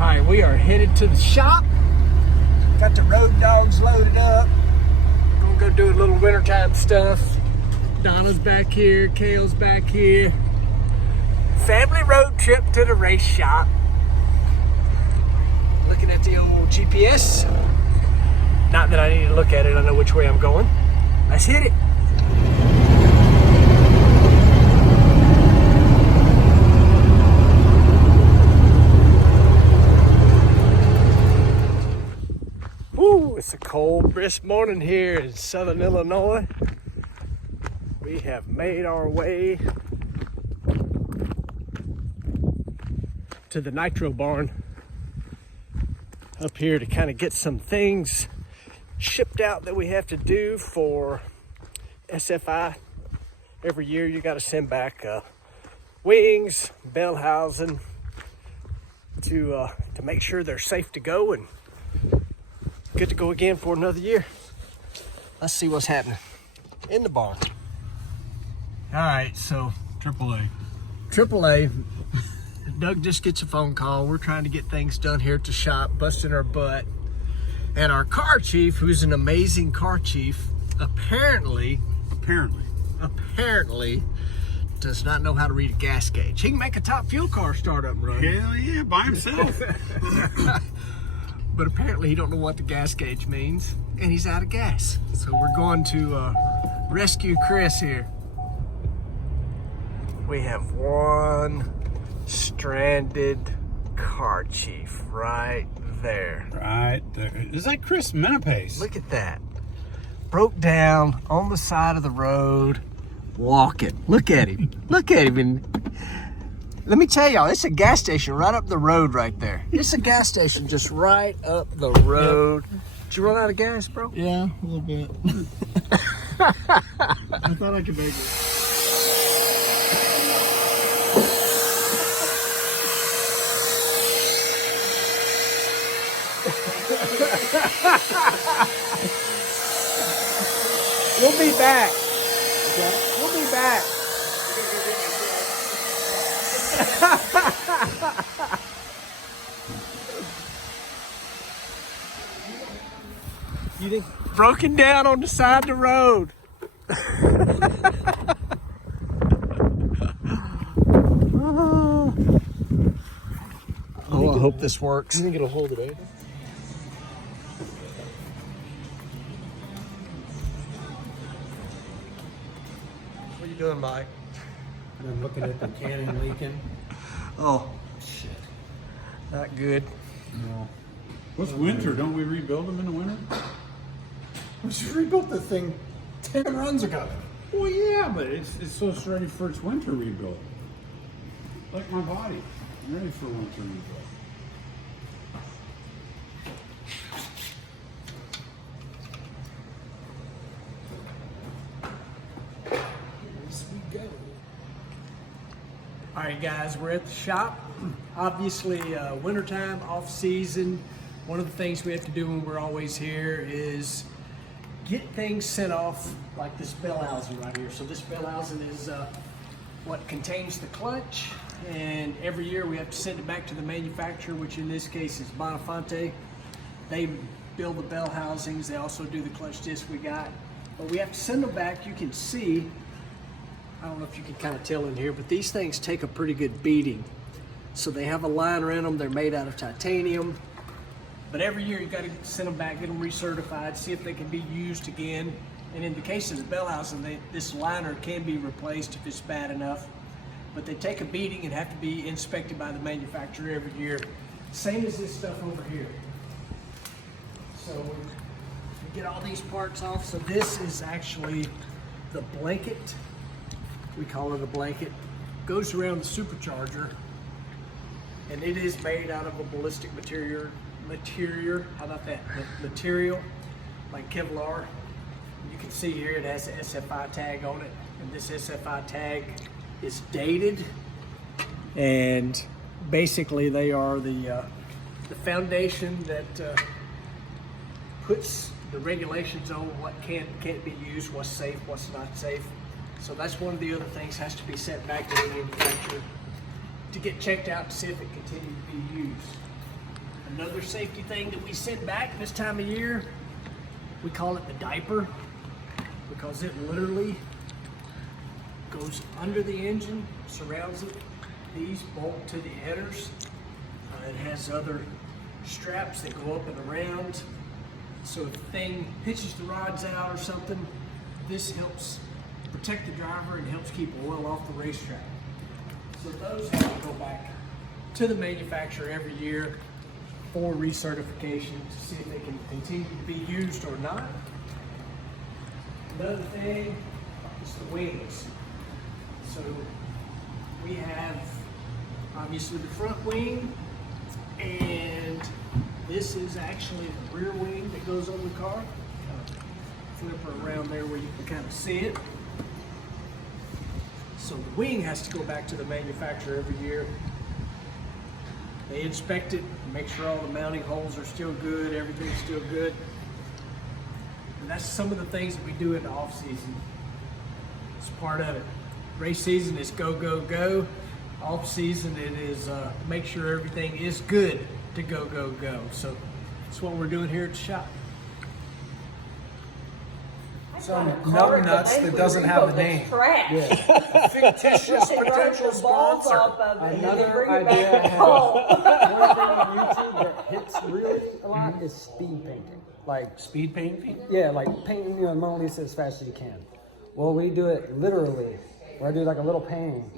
Alright, we are headed to the shop. Got the road dogs loaded up. Gonna go do a little wintertime stuff. Donna's back here, Kale's back here. Family road trip to the race shop. Looking at the old GPS. Not that I need to look at it, I know which way I'm going. Let's hit it. Ooh, it's a cold, brisk morning here in southern Illinois. We have made our way to the nitro barn up here to kind of get some things shipped out that we have to do for SFI. Every year you got to send back wings, bell housing to make sure they're safe to go and good to go again for another year. Let's see what's happening in the barn. All right, so AAA. Doug just gets a phone call. We're trying to get things done here at the shop, busting our butt. And our car chief, who's an amazing car chief, apparently does not know how to read a gas gauge. He can make a top fuel car start up and run. Hell yeah, by himself. But apparently he don't know what the gas gauge means, and he's out of gas. So we're going to rescue Chris here. We have one stranded car chief right there. Right there. Is that Chris Menapace? Look at that. Broke down on the side of the road, walking. Look at him. Look at him. And let me tell y'all, it's a gas station right up the road right there. It's a gas station just right up the road. Yep. Did you run out of gas, bro? Yeah, a little bit. I thought I could make it. We'll be back. Okay. We'll be back. You think broken down on the side of the road? Oh, I hope this works. You think it'll hold it, eh? What are you doing, Mike? I'm looking at the cannon leaking. Oh, Shit. not good. No. What's winter? Don't we rebuild them in the winter? We just rebuilt the thing 10 runs ago. Well, yeah, but it's so it's ready for its winter rebuild. Like my body. I'm ready for winter rebuild. All right, guys, we're at the shop. Obviously, wintertime, off-season. One of the things we have to do when we're always here is get things sent off, like this bell housing right here. So this bell housing is what contains the clutch, and every year we have to send it back to the manufacturer, which in this case is Bonafonte. They build the bell housings. They also do the clutch disc we got. But we have to send them back. You can see, I don't know if you can kind of tell in here, but these things take a pretty good beating. So they have a liner in them. They're made out of titanium. But every year you got to send them back, get them recertified, see if they can be used again. And in the case of the bell housing, this liner can be replaced if it's bad enough. But they take a beating and have to be inspected by the manufacturer every year. Same as this stuff over here. So we get all these parts off. So this is actually the blanket. We call it a blanket. Goes around the supercharger, and it is made out of a ballistic material. How about that? Material, like Kevlar. You can see here it has the SFI tag on it, and this SFI tag is dated. And basically, they are the foundation that puts the regulations on what can't be used, what's safe, what's not safe. So that's one of the other things, has to be sent back to the manufacturer to get checked out to see if it continues to be used. Another safety thing that we send back this time of year, we call it the diaper, because it literally goes under the engine, surrounds it. These bolt to the headers. It has other straps that go up and around. So if the thing pitches the rods out or something, this helps protect the driver and helps keep oil off the racetrack. So those have to go back to the manufacturer every year for recertification to see if they can continue to be used or not. Another thing is the wings. So we have obviously the front wing, and this is actually the rear wing that goes on the car. Flip her around there where you can kind of see it. So the wing has to go back to the manufacturer every year. They inspect it, make sure all the mounting holes are still good, everything's still good. And that's some of the things that we do in the off season. It's part of it. Race season is go, go, go. Off season, it is make sure everything is good to go, go, go. So that's what we're doing here at the shop. Some nut nuts that doesn't have a name. Yeah. Fictitious potential sponsor. Another idea I have. One thing on YouTube that hits really a lot is speed painting. Like Speed painting? yeah, like painting the Mona Lisa as fast as you can. Well, we do it literally. Where I do like a little painting,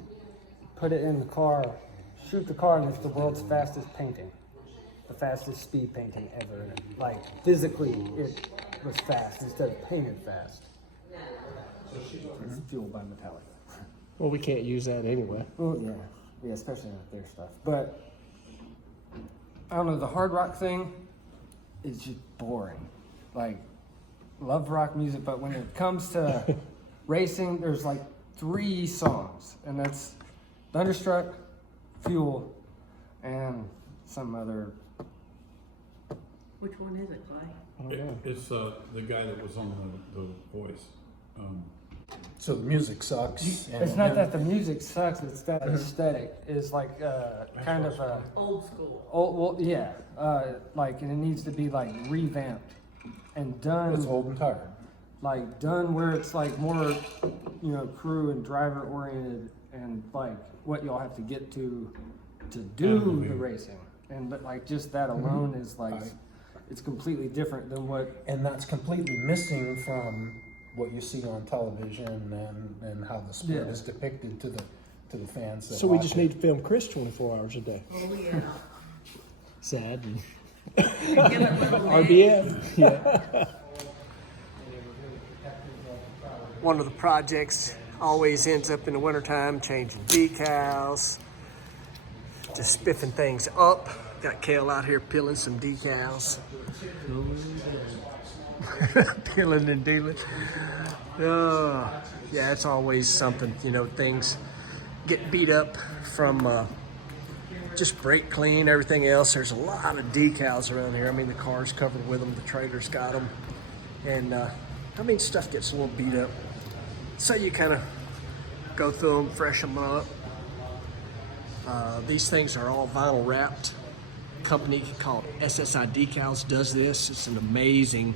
put it in the car, shoot the car, and it's the world's fastest painting. The fastest speed painting ever. Like physically, it was fast instead of painted fast. It's fueled by metallic. Well, we can't use that anyway. Oh yeah, especially with their stuff. But I don't know, the hard rock thing is just boring. Like, love rock music, but when it comes to racing, there's like 3 songs, and that's Thunderstruck, Fuel, and some other. Which one is it, Clay? I don't know. It's the guy that was on the Voice. So the music sucks. It's not that the music sucks; it's that aesthetic is like kind of a Old school. well, yeah, like, and it needs to be like revamped and done. It's old and tired. Like done where it's like more, crew and driver oriented, and like what y'all have to get to do the racing, but like just that alone is like it's completely different than what. And that's completely missing from what you see on television and how the sport is depicted to the fans. That So we watch just it. need to film Chris 24 hours a day. Oh, yeah. Sad. Give it a little RBF. Yeah. One of the projects always ends up in the wintertime changing decals, just spiffing things up. Got Kale out here peeling some decals. Peeling and dealing. Yeah, it's always something, things get beat up from just brake clean, everything else. There's a lot of decals around here. I mean, the car's covered with them, the trailer's got them. And stuff gets a little beat up. So you kind of go through them, freshen them up. These things are all vinyl wrapped. A company called SSI Decals does this. It's an amazing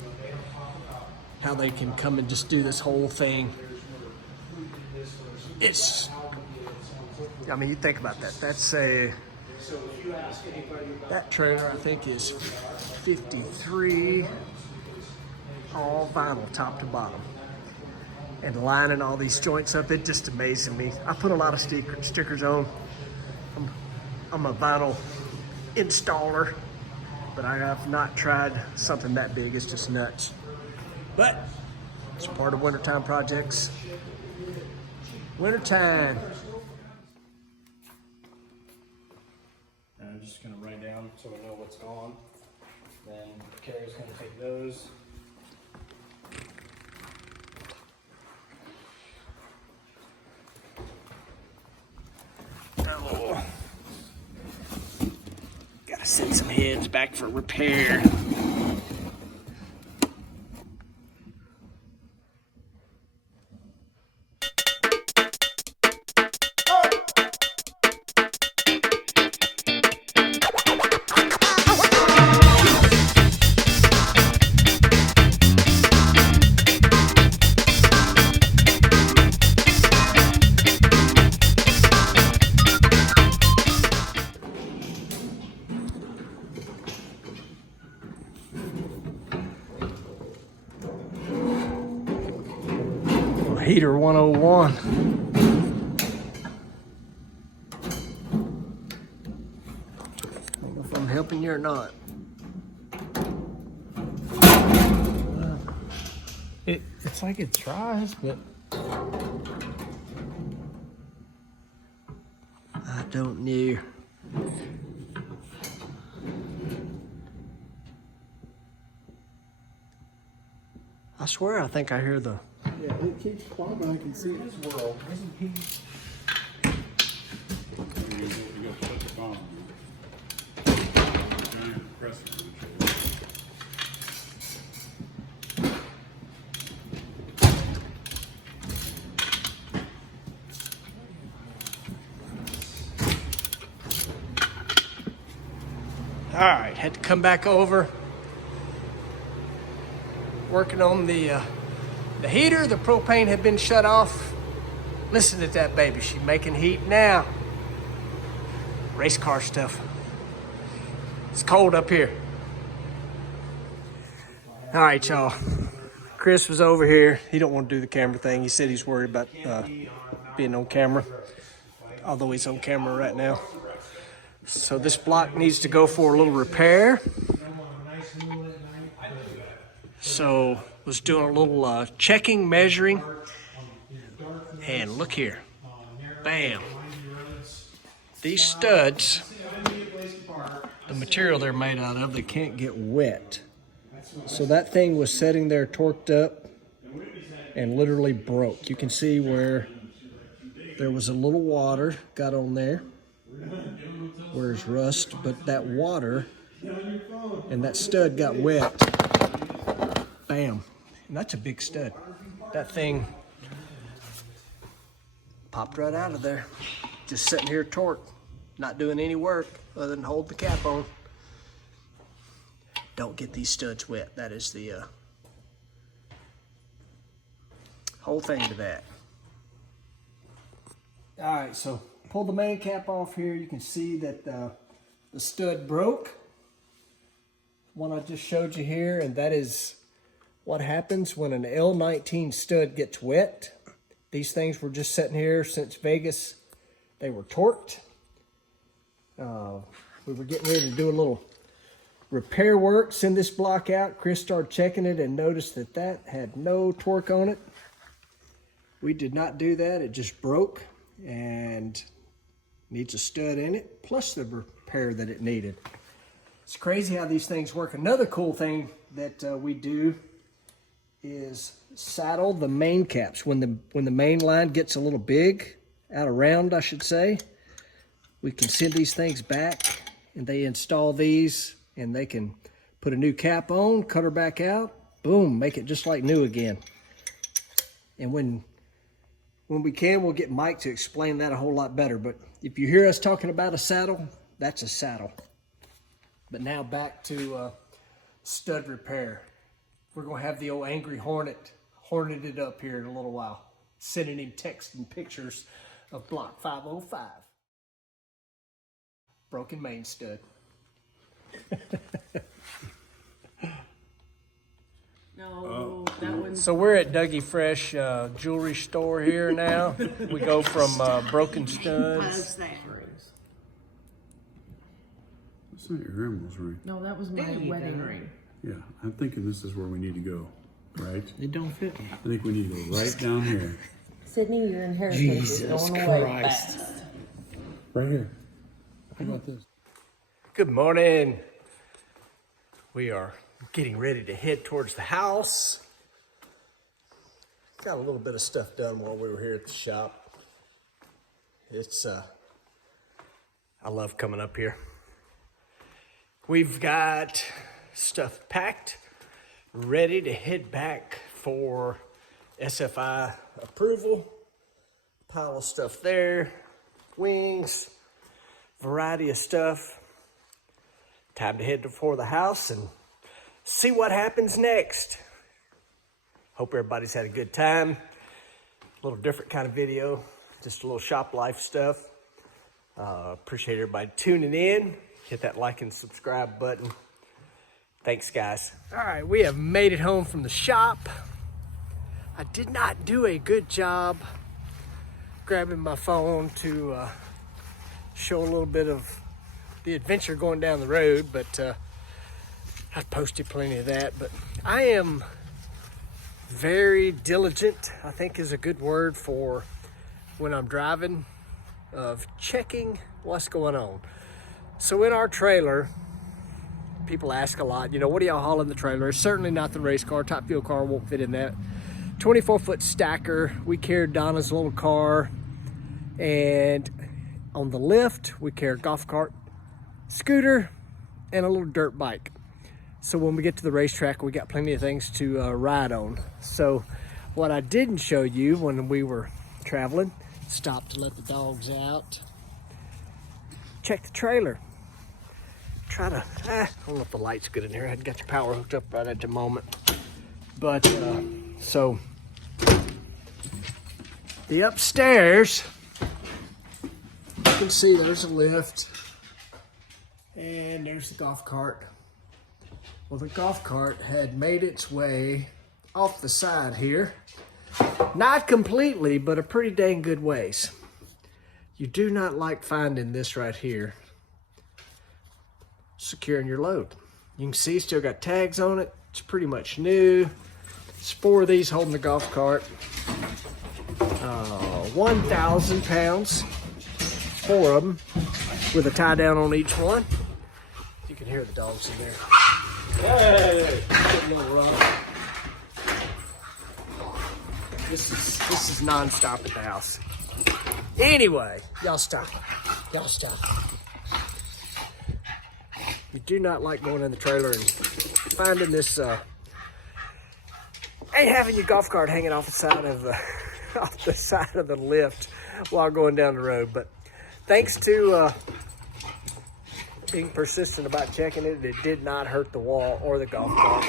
how they can come and just do this whole thing. You think about that. That trailer, I think, is 53, all vinyl, top to bottom. And lining all these joints up, it just amazes me. I put a lot of stickers on. I'm a vinyl installer, but I have not tried something that big. It's just nuts. But it's part of wintertime projects. Wintertime. I'm just going to write down so we know what's gone. Then Carrie's going to take those. Oh. Gotta send some heads back for repair. Heater 101. I don't know if I'm helping you or not. It's like it tries, but I don't know. I swear I think I hear the... Yeah, it keeps clogging. I can see it. world isn't he? You got to shut the phone. Giant compressor control. All right, had to come back over. Working on the heater. The propane had been shut off. Listen to that baby. She's making heat now. Race car stuff. It's cold up here. All right, y'all. Chris was over here. He don't want to do the camera thing. He said he's worried about being on camera, although he's on camera right now. So this block needs to go for a little repair. So was doing a little checking, measuring, and look here. Bam. These studs, the material they're made out of, they can't get wet. So that thing was sitting there torqued up and literally broke. You can see where there was a little water got on there. Where's rust, but that water and that stud got wet. Bam. And that's a big stud. That thing popped right out of there. Just sitting here torqued, not doing any work other than hold the cap on. Don't get these studs wet. That is the whole thing to that. All right, so pull the main cap off here. You can see that the stud broke. One I just showed you here, and that is what happens when an L19 stud gets wet. These things were just sitting here since Vegas. They were torqued. We were getting ready to do a little repair work, send this block out. Chris started checking it and noticed that that had no torque on it. We did not do that. It just broke and needs a stud in it, plus the repair that it needed. It's crazy how these things work. Another cool thing that we do is saddle the main caps. When the main line gets a little big, out of round, I should say, we can send these things back and they install these and they can put a new cap on, cut her back out, boom, make it just like new again. And when we can, we'll get Mike to explain that a whole lot better. But if you hear us talking about a saddle, that's a saddle. But now back to stud repair. We're gonna have the old angry hornet it up here in a little while, sending him texts and pictures of block 505. Broken main stud. No, that one's. So we're at Dougie Fresh jewelry store here now. We go from broken studs. How's that? That's not your emeralds ring. No, that was my wedding ring. Yeah, I'm thinking this is where we need to go, right? It don't fit me. I think we need to go right down here. Sydney, your inheritance is going away fast. Right here. How about this? Good morning. We are getting ready to head towards the house. Got a little bit of stuff done while we were here at the shop. It's, I love coming up here. We've got stuff packed, ready to head back for SFI approval. Pile of stuff there, wings, variety of stuff. Time to head for the house and see what happens next. Hope everybody's had a good time. A little different kind of video, just a little shop life stuff. Appreciate everybody tuning in. Hit that like and subscribe button. Thanks, guys. All right, we have made it home from the shop. I did not do a good job grabbing my phone to show a little bit of the adventure going down the road, but I posted plenty of that. But I am very diligent, I think is a good word for when I'm driving, of checking what's going on. So in our trailer, people ask a lot, you know, what do y'all haul in the trailer? It's certainly not the race car. Top fuel car won't fit in that. 24-foot stacker. We carried Donna's little car, and on the lift we carry a golf cart, scooter, and a little dirt bike. So when we get to the racetrack, we got plenty of things to ride on. So what I didn't show you when we were traveling, stopped to let the dogs out, check the trailer. Try to, I don't know if the light's good in here. I hadn't got your power hooked up right at the moment. But, so, the upstairs, you can see there's a lift, and there's the golf cart. Well, the golf cart had made its way off the side here. Not completely, but a pretty dang good ways. You do not like finding this right here, securing your load. You can see still got tags on it. It's pretty much new. It's 4 of these holding the golf cart. 1,000 pounds, 4 of them, with a tie down on each one. You can hear the dogs in there. Hey, getting a little rough. This is non-stop at the house. Anyway, y'all stop. Y'all stop. You do not like going in the trailer and finding this, and having your golf cart hanging off the side of the lift while going down the road. But thanks to being persistent about checking it, it did not hurt the wall or the golf cart.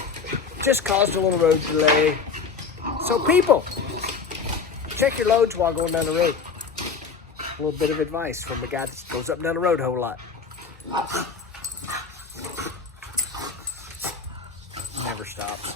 Just caused a little road delay. So people, check your loads while going down the road. A little bit of advice from the guy that goes up and down the road a whole lot. Never stops.